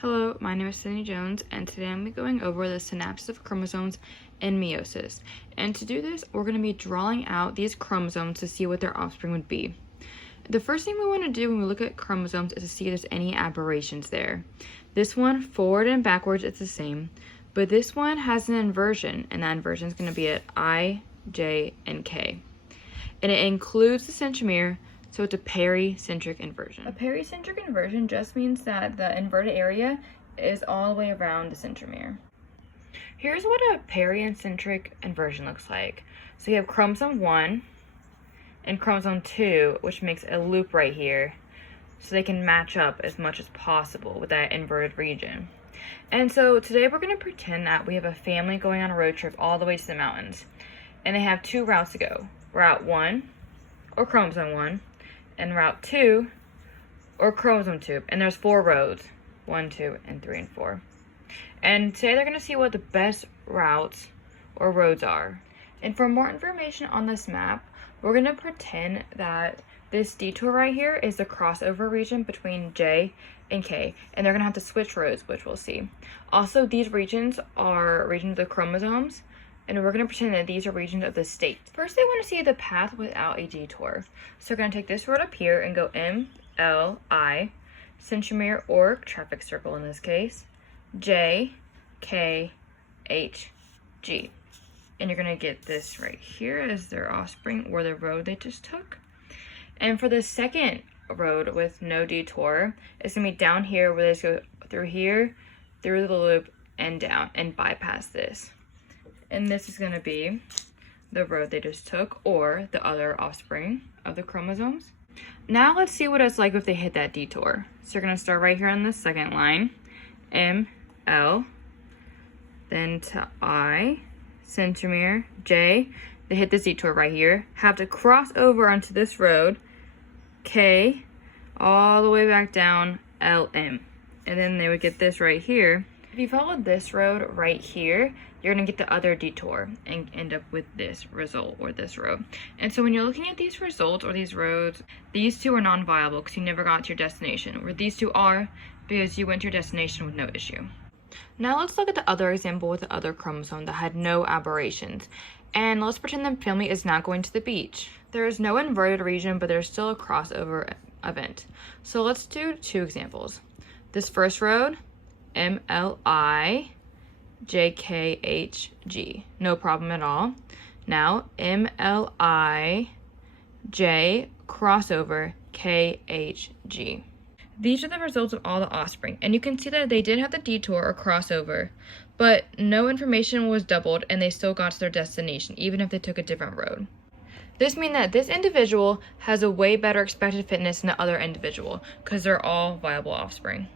Hello, my name is Sydney Jones, and today I'm going to be going over the synapses of chromosomes and meiosis. And to do this, we're going to be drawing out these chromosomes to see what their offspring would be. The first thing we want to do when we look at chromosomes is to see if there's any aberrations there. This one, forward and backwards, it's the same, but this one has an inversion, and that inversion is going to be at I, J, and K. And it includes the centromere, so it's a pericentric inversion. A pericentric inversion just means that the inverted area is all the way around the centromere. Here's what a pericentric inversion looks like. So you have chromosome 1 and chromosome 2, which makes a loop right here, so they can match up as much as possible with that inverted region. And so today we're going to pretend that we have a family going on a road trip all the way to the mountains, and they have two routes to go. Route 1, or chromosome 1, and route 2, or chromosome 2. And there's 4 roads, 1, 2, and 3, and 4. And today they're going to see what the best routes or roads are. And for more information on this map, we're going to pretend that this detour right here is the crossover region between J and K, and they're going to have to switch roads, which we'll see. Also, these regions are regions of the chromosomes, and we're going to pretend that these are regions of the state. First, they want to see the path without a detour. So we're going to take this road up here and go M, L, I, centromere or traffic circle in this case, J, K, H, G. And you're going to get this right here as their offspring or the road they just took. And for the second road with no detour, it's going to be down here where they just go through here, through the loop, and down, and bypass this. And this is going to be the road they just took, or the other offspring of the chromosomes. Now let's see what it's like if they hit that detour. So you're going to start right here on the second line, M, L, then to I, centromere, J. They hit this detour right here, have to cross over onto this road, K, all the way back down, L, M. And then they would get this right here. If you follow this road right here, you're going to get the other detour and end up with this result or this road. And so when you're looking at these results or these roads, these two are non-viable because you never got to your destination, where these two are because you went to your destination with no issue. Now let's look at the other example with the other chromosome that had no aberrations. And let's pretend the family is not going to the beach. There is no inverted region, but there's still a crossover event. So let's do 2 examples. This first road, MLI, JKHG. No problem at all. Now, MLI, J, crossover, KHG. These are the results of all the offspring, and you can see that they did have the detour or crossover, but no information was doubled and they still got to their destination, even if they took a different road. This means that this individual has a way better expected fitness than the other individual, because they're all viable offspring.